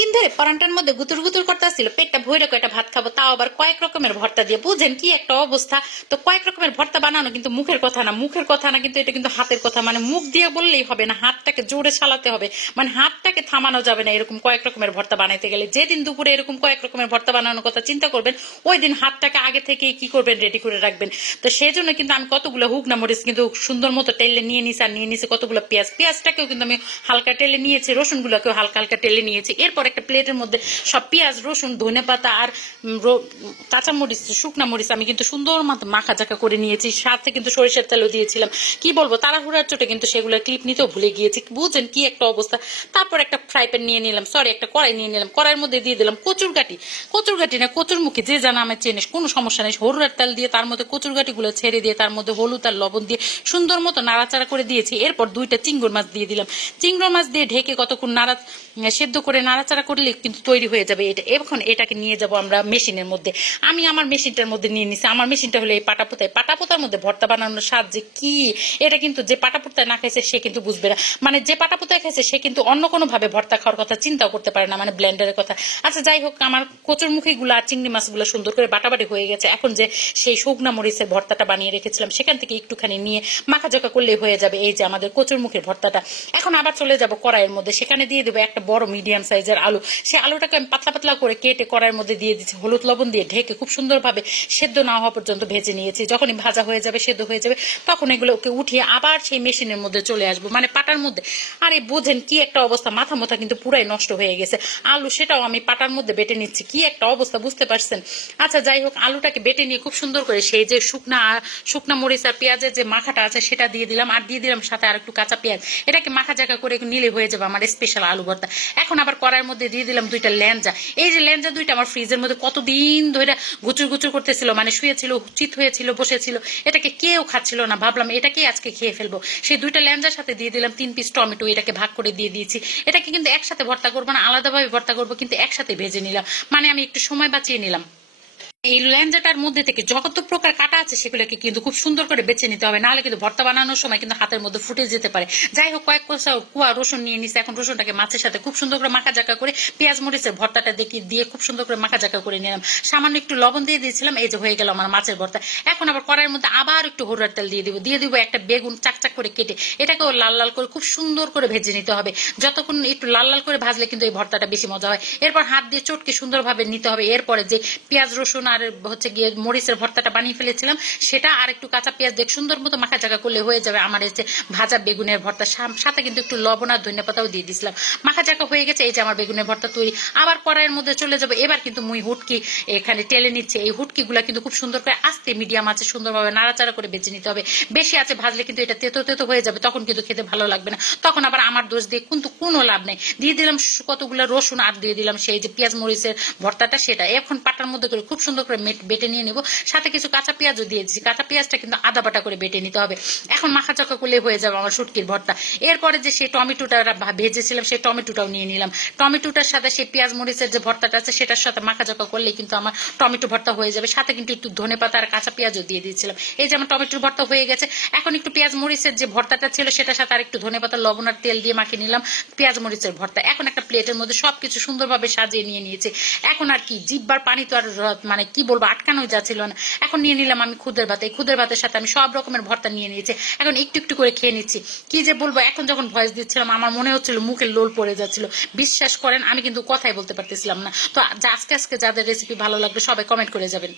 দিন ধরে পরান্টার মধ্যে গুতুর গুতুর করতেছিল, পেটটা ভরে কয়টা ভাত খাবো, তাও আবার কয়েক রকমের ভর্তা দিয়ে। বুঝেন কি একটা অবস্থা। তো কয়েক রকমের ভর্তা বানানো কিন্তু মুখের কথা না, মুখের কথা না, কিন্তু এটা কিন্তু হাতের কথা। মানে মুখ দিয়ে বললেই হবে না, হাতটাকে জোরে চালাতে হবে, মানে হাতটাকে থামানো যাবে না এরকম কয়েক রকমের ভর্তা বানাইতে গেলে। যেদিন দুপুরে এরকম কয়েক রকমের ভর্তা বানানোর কথা চিন্তা করবেন, ওই দিন হাতটাকে আগে থেকে কি করবেন, রেডি করে রাখবেন। তো সেই জন্য কিন্তু আমি কতগুলো হুকনা মরিচ কিন্তু সুন্দর মতো টেলে নিয়ে নিছি, আর নিয়ে নিছি কতগুলো পেঁয়াজ। পেঁয়াজটাকেও কিন্তু আমি হালকা টেলে নিয়েছি, রসুনগুলোকেও হালকা হালকা টেলে নিয়েছি। এরপর একটা প্লেটের মধ্যে সব পেঁয়াজ, রসুন, ধনেপাতা আর কাঁচামরিচ, শুকনা মরিচ আমি কিন্তু সুন্দর মতো মাখা চাকা করে নিয়েছি। সাথে কিন্তু সরিষার তেলও দিয়েছিলাম। কি বলবো, তাড়াহুড়ার চোটে কিন্তু সেগুলো ক্লিপ নিতেও ভুলে গিয়েছি। বুঝেন কি একটা অবস্থা। তারপর একটা ফ্রাই প্যান নিয়ে নিলাম, সরি একটা কড়াই নিয়ে নিলাম। কড়াইয়ের মধ্যে দিয়ে দিলাম কচুরগাটি, কচুরগাটি না কচুরমুখী, যে জানা আমার চেনে, কোনো সমস্যা নেই। হরুর তেল দিয়ে তার মধ্যে কচুরগাটিগুলো ছেড়ে দিয়ে তার মধ্যে হলুদ আর লবণ দিয়ে সুন্দর মতো নাড়াচাড়া করে দিয়েছি। এরপর দুইটা চিংড়ি মাছ দিয়ে দিলাম। চিংড়ি মাছ দিয়ে ঢেকে কতক্ষণ সেদ্ধ করে নাড়াচাড়া করলে কিন্তু তৈরি হয়ে যাবে এটা। এখন এটাকে নিয়ে যাব আমরা মেশিনের মধ্যে। আমি আমার মেশিনটার মধ্যে নিয়ে নিছি। আমার মেশিনটা হলো এই পাটাপোতায়। পাটাপোতার মধ্যে ভর্তা বানানোর স্বাদ যে কি, এটা কিন্তু যে পাটাপোতায় না খাইছে সে কিন্তু বুঝবে না। মানে যে পাটাপোতায় খাইছে সে কিন্তু অন্য কোনো ভাবে ভর্তা খাওয়ার কথা চিন্তাও করতে পারে না, মানে ব্লেন্ডারের কথা। আচ্ছা যাই হোক, আমার কচুরমুখী গুলো আর চিংড়ি মাছগুলো সুন্দর করে বাটাবাটি হয়ে গেছে। এখন যে সেই শুকনা মরিচের ভর্তাটা বানিয়ে রেখেছিলাম সেখান থেকে একটুখানি নিয়ে মাখাজোকা করলেই হয়ে যাবে এই যে আমাদের কচুরমুখীর ভর্তাটা। এখন আবার চলে যাব কড়াইয়ের মধ্যে, সেখানে দিয়ে দেবো একটা বড় মিডিয়াম সাইজের আলু। সেই আলুটাকে আমি পাতলা পাতলা করে কেটে কড়াইয়ের মধ্যে দিয়ে দিচ্ছি। হলুদ লবণ দিয়ে ঢেকে খুব সুন্দরভাবে সেদ্ধ না হওয়া পর্যন্ত ভেজে নিয়েছি। যখনই ভাজা হয়ে যাবে, সেদ্ধ হয়ে যাবে, তখন এগুলোকে উঠিয়ে আবার সেই মেশিনের মধ্যে চলে আসবো, মানে পাটার মধ্যে। আরে বোঝেন কি একটা অবস্থা, মাথা মাথা কিন্তু পুরাই নষ্ট হয়ে গেছে। আলু সেটাও আমি পাটার মধ্যে বেটে নিচ্ছি, কি একটা অবস্থা বুঝতে পারছেন। আচ্ছা যাই হোক, আলুটাকে বেটে নিয়ে খুব সুন্দর করে সেই যে শুকনা মরিচ আর পেঁয়াজের যে মাখাটা আছে সেটা দিয়ে দিলাম, আর দিয়ে দিলাম সাথে আর একটু কাঁচা পেঁয়াজ। এটাকে মাখা জায়গা করে নিলে হয়ে যাবে আমার স্পেশাল আলু ভর্তা। এখন আবার কড়াইয়ের মধ্যে দিয়ে দিলাম দুইটা ল্যাঞ্জা। এই যে ল্যাঞ্জা দুইটা আমার ফ্রিজের মধ্যে কতদিন ধরে গুচুর গুচুর করতেছিল, মানে শুয়েছিল, চিত হয়েছিল, বসেছিল, এটাকে কেউ খাচ্ছিল না। ভাবলাম এটাকেই আজকে খেয়ে ফেলবো। সেই দুইটা ল্যাঞ্জার সাথে দিয়ে দিলাম 3 পিস টমেটো, এটাকে ভাগ করে দিয়ে দিয়েছি। এটাকে কিন্তু একসাথে ভর্তা করবো না, আলাদাভাবে ভর্তা করবো, কিন্তু একসাথে ভেজে নিলাম, মানে আমি একটু সময় বাঁচিয়ে নিলাম। এই ল্যাঞ্জাটার মধ্যে থেকে যত প্রকার কাটা আছে সেগুলোকে কিন্তু খুব সুন্দর করে বেছে নিতে হবে, নাহলে কিন্তু ভর্তা বানানোর সময় কিন্তু হাতের মধ্যে ফুটে যেতে পারে। যাই হোক, কয়েক কুয়া রসুন নিয়ে নিচ্ছে। এখন রসুনটাকে মাছের সাথে খুব সুন্দর করে মাখা জাকা করে পেঁয়াজ মরিচের ভর্তাটা দিয়ে খুব সুন্দর করে মাখা জাকা করে নিলাম। সামান্য একটু লবণ দিয়ে দিয়েছিলাম, এই যে হয়ে গেল আমার মাছের ভর্তা। এখন আবার কড়াইয়ের মধ্যে আবার একটু হরুর তেল দিয়ে দিব একটা বেগুন চাকচাক করে কেটে, এটাকেও লাল লাল করে খুব সুন্দর করে ভেজে নিতে হবে। যতক্ষণ একটু লাল লাল করে ভাজলে কিন্তু এই ভর্তাটা বেশি মজা হয়। এরপর হাত দিয়ে চটকে সুন্দরভাবে নিতে হবে। এরপরে যে পেঁয়াজ রসুন আর হচ্ছে গিয়ে মরিচের ভর্তাটা বানিয়ে ফেলেছিলাম সেটা আর একটু কাঁচা পেঁয়াজ দিয়ে সুন্দর মতো মাখা জায়গা করলে হয়ে যাবে আমার এই যে ভাজা বেগুনের ভর্তা। সাথে কিন্তু একটু লবণ আর ধনেপাতাও দিয়ে দিয়েছিলাম। মাখা জায়গা হয়ে গেছে, এই যে আমার বেগুনের ভর্তা তৈরি। আবার কড়াইয়ের মধ্যে চলে যাবো। এবার কিন্তু মুই হুটকি এখানে টেলে নিচ্ছে। এই হুটকিগুলা কিন্তু খুব সুন্দর করে আস্তে মিডিয়াম আছে সুন্দরভাবে নাড়াচাড়া করে বেছে নিতে হবে। বেশি আছে ভাজলে কিন্তু এটা তেতো তেতো হয়ে যাবে, তখন কিন্তু খেতে ভালো লাগবে না। তখন আবার আমার দোষ দিয়ে কিন্তু কোনো লাভ নেই। দিয়ে দিলাম কতগুলো রসুন আর দিয়ে দিলাম সেই যে পেঁয়াজ মরিচের ভর্তাটা, সেটা এখন পাটার মধ্যে করে খুব সুন্দর করে বেটে নিয়ে নেবো। সাথে কিছু কাঁচা পেঁয়াজও দিয়ে দিচ্ছি। কাঁচা পেঁয়াজটা কিন্তু আদা বাটা করে বেটে নিতে হবে। এখন মাখা চাকা করলে হয়ে যাবে আমার শুটকির ভর্তা। এরপরে যে সেই টমেটোটা ভেজেছিলাম সেই টমেটোটাও নিয়ে নিলাম। টমেটোটার সাথে সেই পেঁয়াজ মরিচের যে ভর্তাটা আছে সেটার সাথে মাখা চাকা করলে কিন্তু আমার টমেটো ভর্তা হয়ে যাবে। সাথে কিন্তু একটু ধনেপাতা আর কাঁচা পেঁয়াজও দিয়ে দিয়েছিলাম। এই যে আমার টমেটোর ভর্তা হয়ে গেছে। এখন একটু পেঁয়াজ মরিচের যে ভর্তাটা ছিল সেটার সাথে আর একটু ধনেপাতা, লবণ আর তেল দিয়ে মাখিয়ে নিলাম পেঁয়াজ মরিচের ভর্তা। এখন একটা প্লেটের মধ্যে সবকিছু সুন্দরভাবে সাজিয়ে নিয়ে নিয়েছি। এখন আর কি জিব্বার পানি তো আর মানে কি বলবো আটকানোই যাচ্ছিল না। এখন নিয়ে নিলাম আমি খুদের ভাত। এই খুদের ভাতের সাথে আমি সব রকমের ভর্তা নিয়ে নিয়েছি। এখন একটু একটু করে খেয়ে নিচ্ছি। কি যে বলবো, এখন যখন ভয়েস দিচ্ছিলাম আমার মনে হচ্ছিল মুখে লোল পড়ে যাচ্ছিল। বিশ্বাস করেন আমি কিন্তু কথাই বলতে পারতেছিলাম না। তো আজকে যাদের রেসিপি ভালো লাগবে সবাই কমেন্ট করে যাবেন।